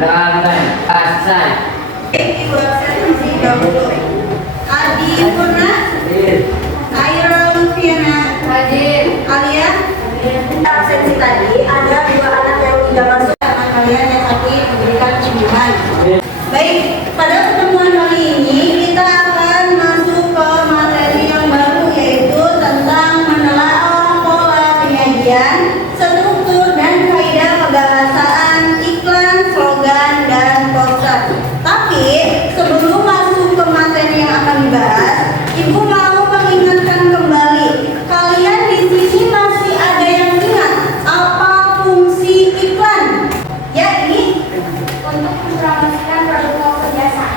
Laban Hasan. Ibu absen masih dahulu. Adi Purna, Aira Lufiana, Hadir. Alia. Absensi tadi ada 2 anak yang tidak masuk karena kalian yang sakit memberikan kunjungan. Baik, pada pertemuan kali ini kita akan masuk ke materi yang baru, yaitu tentang menelaah pola penyajian, struktur dan kaidah pembahasaan iklan, slogan dan poster. Tapi sebelum masuk ke materi yang akan dibahas, Ibu mau mengingatkan kembali, kalian di sini masih ada yang ingat apa fungsi iklan? Ya, ini Untuk mempromosikan produk maupun jasa.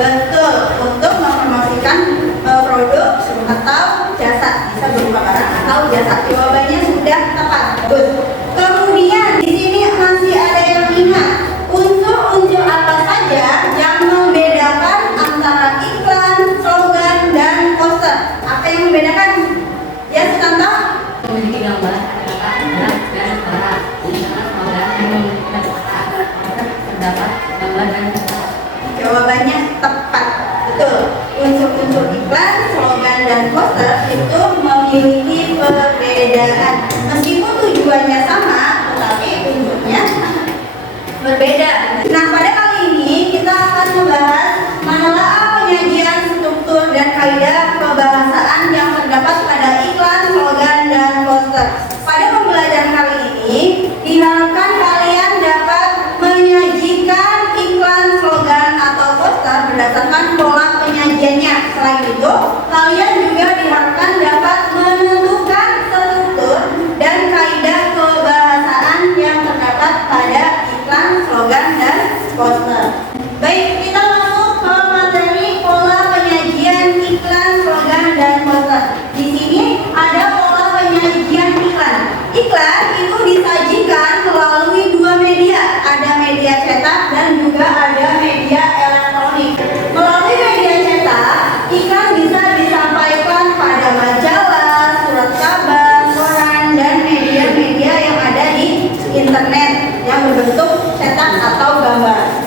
betul, untuk mempromosikan produk atau jasa, bisa berupa barang atau jasa. Jawabannya sudah tepat. Bagus. Kemudian di sini masih ada yang ingat unsur-unsur apa saja yang membedakan antara iklan, slogan dan poster. Apa yang membedakan? Ya, Sutanto? Memiliki gambar, kata-kata, gerak, dan suara. Misalkan slogan yang memiliki kata-kata, terdapat gambar dan suara. Jawabannya tepat, betul. Unsur-unsur iklan, slogan, dan poster itu memiliki perbedaan. Meskipun tujuannya sama, tetapi unsurnya berbeda. Nah, pada kali ini kita akan membahas menelaah penyajian, struktur, dan kaidah pembahasaan yang terdapat pada iklan, slogan, dan poster. Pada pembelajaran kali ini, diharapkan kalian dapat menyajikan iklan, slogan, atau poster berdasarkan pola penyajiannya. Selain itu, kalian juga diharapkan dapat menentukan struktur dan kaidah kebahasaan yang terdapat pada iklan, slogan, dan poster. Baik, kita masuk ke materi pola penyajian iklan, slogan, dan poster. Di sini ada pola penyajian iklan. Iklan itu disajikan melalui 2 media, ada media cetak dan juga ada media elektronik. Melalui media cetak, iklan bisa disampaikan pada majalah, surat kabar, koran, dan media-media yang ada di internet yang berbentuk cetak atau gambar.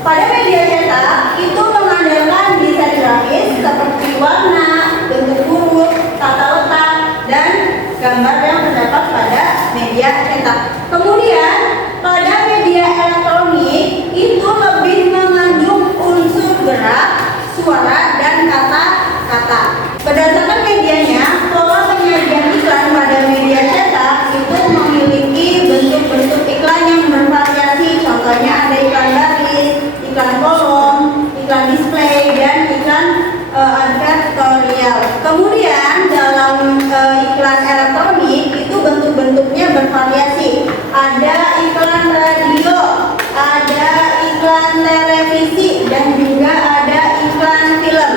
Pada media cetak itu mengandalkan desain grafis seperti warna, bentuk huruf, tata letak, dan gambar yang terdapat pada media cetak. Kemudian pada media elektronik itu lebih mengandung unsur gerak, suara, dan kata-kata. Berdasarkan medianya, pola penyajian iklan pada media cetak itu memiliki bentuk-bentuk iklan yang bervariasi. Contohnya ada iklan baris, iklan kolom, iklan display, dan iklan advertorial. Kemudian dalam iklan elektronik itu bentuk-bentuknya bervariasi. Ada iklan radio, ada iklan televisi, dan juga ada iklan film.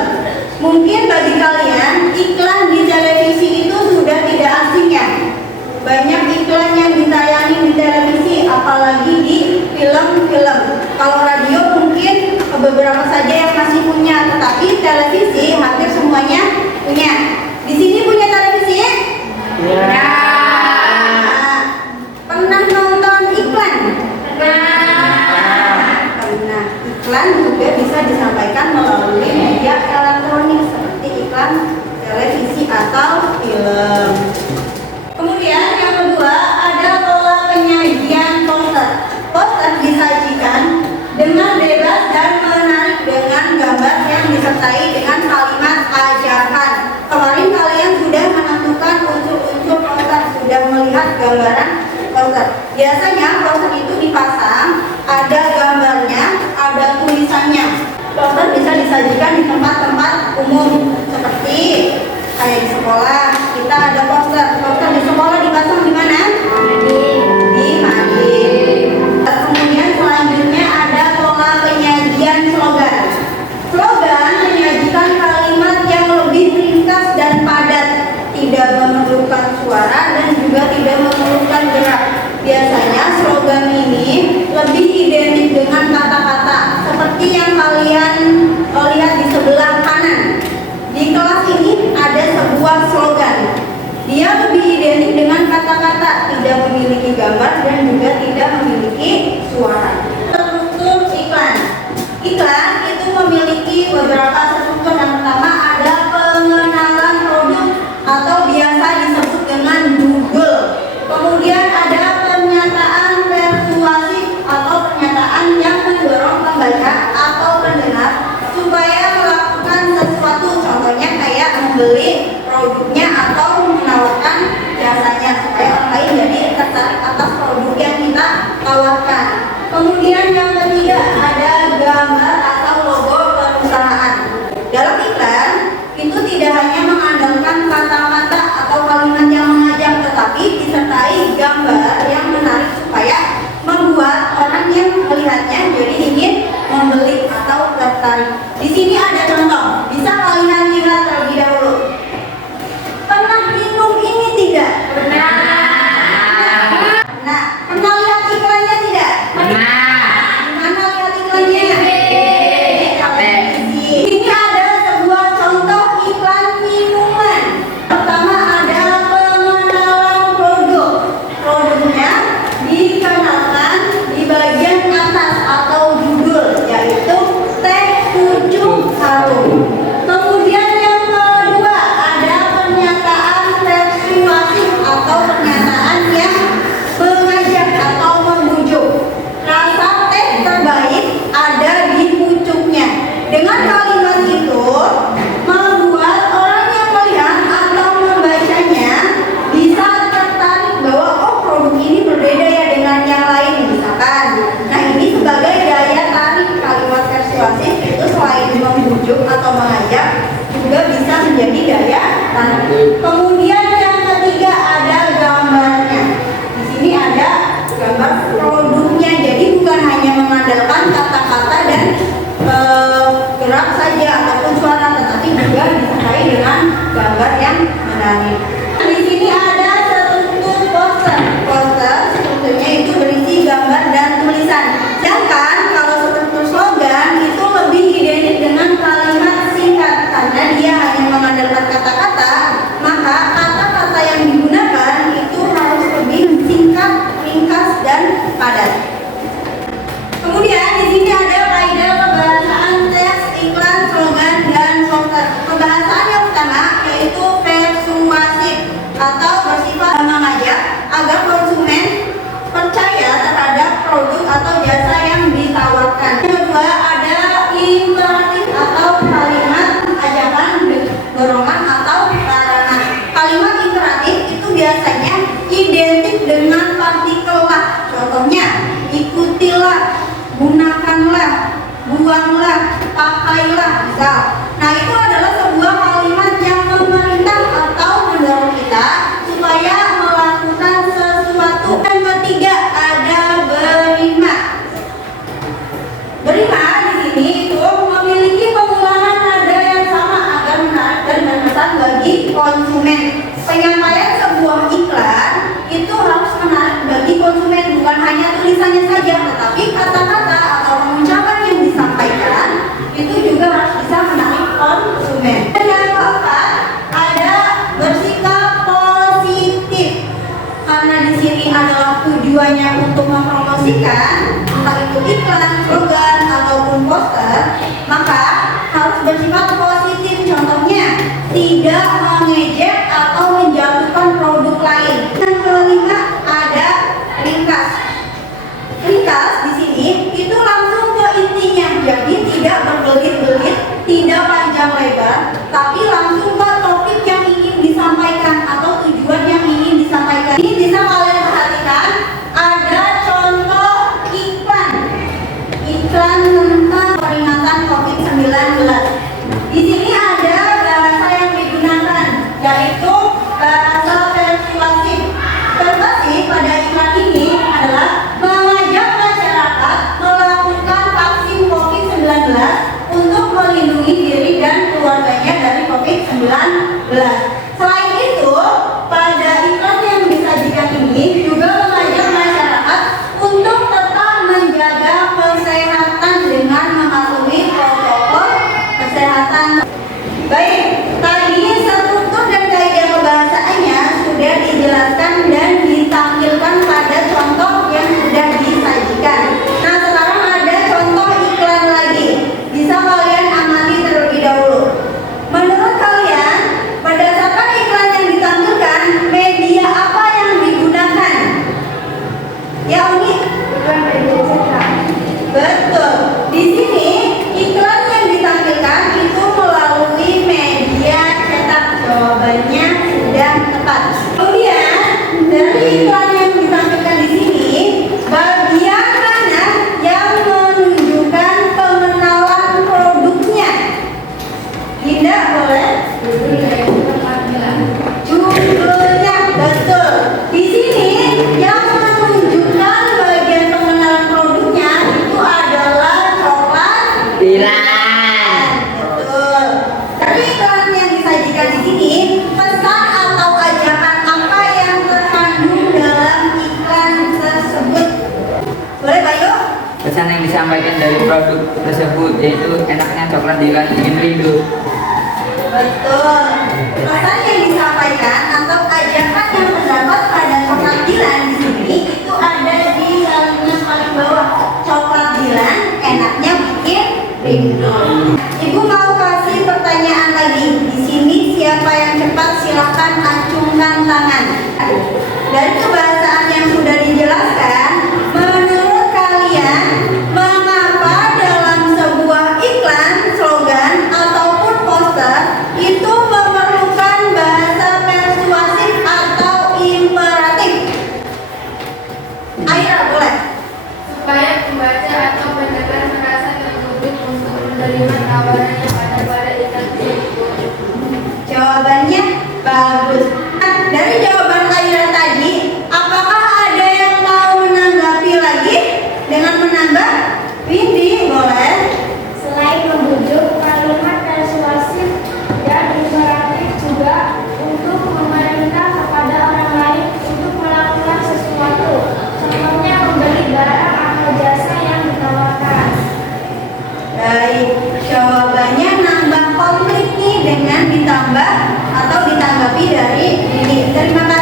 Mungkin bagi kalian iklan di televisi itu sudah tidak asing ya. Banyak iklan yang ditayangi di televisi, apalagi di film-film. Kalau radio mungkin beberapa saja yang masih punya, tetapi televisi hampir semuanya punya. Di sini punya televisi? Ya. Nah, pernah nonton iklan? Pernah. Iklan juga bisa disampaikan melalui media elektronik seperti iklan televisi atau film. Kemudian yang kedua ada pola penyajian poster. Poster disajikan dengan bebas dan menarik dengan gambar yang disertai dengan kalimat ajakan. Kemarin kalian sudah menentukan unsur-unsur poster, sudah melihat gambaran poster. Biasanya poster itu dipasang, ada gambarnya, ada tulisannya. Poster bisa disajikan di tempat-tempat umum seperti kayak di sekolah. Kita ada poster. Poster di sekolah dipasang di mana? Di mading. Kemudian selanjutnya ada pola penyajian slogan. Slogan menyajikan kalimat yang lebih ringkas dan padat, tidak memerlukan suara dan juga tidak memerlukan gerak. Biasanya slogan ini lebih identik dengan kata-kata seperti yang kalian lihat di sebelah kanan. Di kelas ini ada sebuah slogan. Dia lebih identik dengan kata-kata, tidak memiliki gambar dan juga tidak memiliki suara. pembaca atau pendengar supaya melakukan sesuatu, contohnya kayak membeli produknya atau menawarkan jasanya supaya orang lain jadi tertarik atas produk yang kita tawarkan. Kemudian yang ketiga ada gambar atau logo perusahaan. Dalam iklan itu tidak hanya mengandalkan kata-kata atau kalimat yang mengajak, tetapi disertai gambar yang menarik supaya membuat orang yang melihatnya jadi ingin membeli atau tertarik. Di sini ada contoh, bisa kalian lihat terlebih dahulu. Pernah minum ini tidak? Pernah. Nah, pernah lihat iklannya tidak? Pernah. Gimana lihat iklannya? Televisi. Ini ada sebuah contoh iklan minuman. Pertama ada pengenalan produk. Produknya dikenalkan di bagian atas atau judul, yaitu teh pucuk harum. Kemudian yang kedua ada pernyataan persuasif atau pernyataan yang mengajak atau membujuk. Rasa teh terbaik ada di pucuknya. Dengan kalimat itu membuat orang yang melihat atau membacanya bisa tertarik bahwa oh produk ini berbeda ya dengan yang lain misalkan. Nah ini sebagai daya tarik. Kalimat persuasif itu selain membujuk atau mengajak juga bisa menjadi daya tarik. Kemudian yang ketiga ada gambarnya. Di sini ada gambar produknya. Jadi bukan hanya mengandalkan kata-kata dan gerak saja ataupun suara, tetapi juga disertai dengan gambar yang menarik. Di sini ada struktur poster. Poster strukturnya itu berisi gambar dan tulisan. Sedangkan kalau struktur slogan itu lebih identik dengan kalimat singkat karena dia hanya mengandalkan kata-kata, maka kata-kata yang digunakan itu harus lebih singkat, ringkas dan padat. Kemudian di sini ada kaidah pembahasaan teks, iklan, slogan, dan poster. Pembahasan yang pertama yaitu persuasif atau bersifat mengajak agar konsumen percaya terhadap produk atau jasa yang ditawarkan. Yang kedua ada imperatif atau kalimat ajakan, dorongan atau larangan. Kalimat imperatif itu biasanya identik dengan partikel lah. Contohnya ikutilah, gunakanlah, buanglah, pakailah, misal. Nah itu adalah sebuah kalimat yang memerintah atau mendorong kita supaya melakukan sesuatu. Yang ketiga ada berima. Berima di sini itu memiliki pengulangan nada yang sama agar menarik dan berkesan bagi konsumen. Penyampaian sebuah iklan itu harus menarik bagi konsumen, bukan hanya tulisannya saja, tetapi kata-kata atau pengucapan yang disampaikan itu juga harus bisa menarik konsumen. Dan yang keempat ada bersikap positif. Karena di sini adalah tujuannya untuk mempromosikan entah itu iklan, slogan ataupun poster, maka harus bersifat positif. Contohnya tidak mengejek atau menjatuhkan produk lain. Yang kelima ada ringkas. Ringkas di sini itu langsung ke intinya, jadi tidak berbelit-belit, tidak panjang lebar, tapi langsung ke topik yang ingin disampaikan atau tujuan yang ingin disampaikan. Ini bisa kalian perhatikan ada contoh iklan. disampaikan dari produk tersebut, yaitu enaknya coklat Dilan bikin rindu. Betul. Pesan yang disampaikan atau ajakan yang terdapat pada coklat Dilan di sini itu ada di halaman paling bawah. Coklat Dilan enaknya bikin rindu. Ibu mau kasih pertanyaan lagi. Di sini siapa yang cepat silahkan acungkan tangan. Dari kebahasaan yang sudah dijelaskan, menurut kalian mengapa dalam sebuah iklan, slogan ataupun poster itu memerlukan bahasa persuasif atau imperatif? Aira, boleh. Supaya pembaca atau pendengar merasa tertuntut untuk menerima tawaran yang ada pada iklan tersebut. Jawabannya bagus. Dari jawaban Aira tadi, apakah ada yang mau menanggapi lagi dengan menambah? Windy, boleh. Selain membujuk, kalimat persuasif dan imperatif juga untuk memerintah kepada orang lain untuk melakukan sesuatu. Contohnya membeli barang atau jasa yang ditawarkan. Baik, jawabannya nambah komplit nih dengan ditambah atau ditanggapi dari ini. Terima kasih.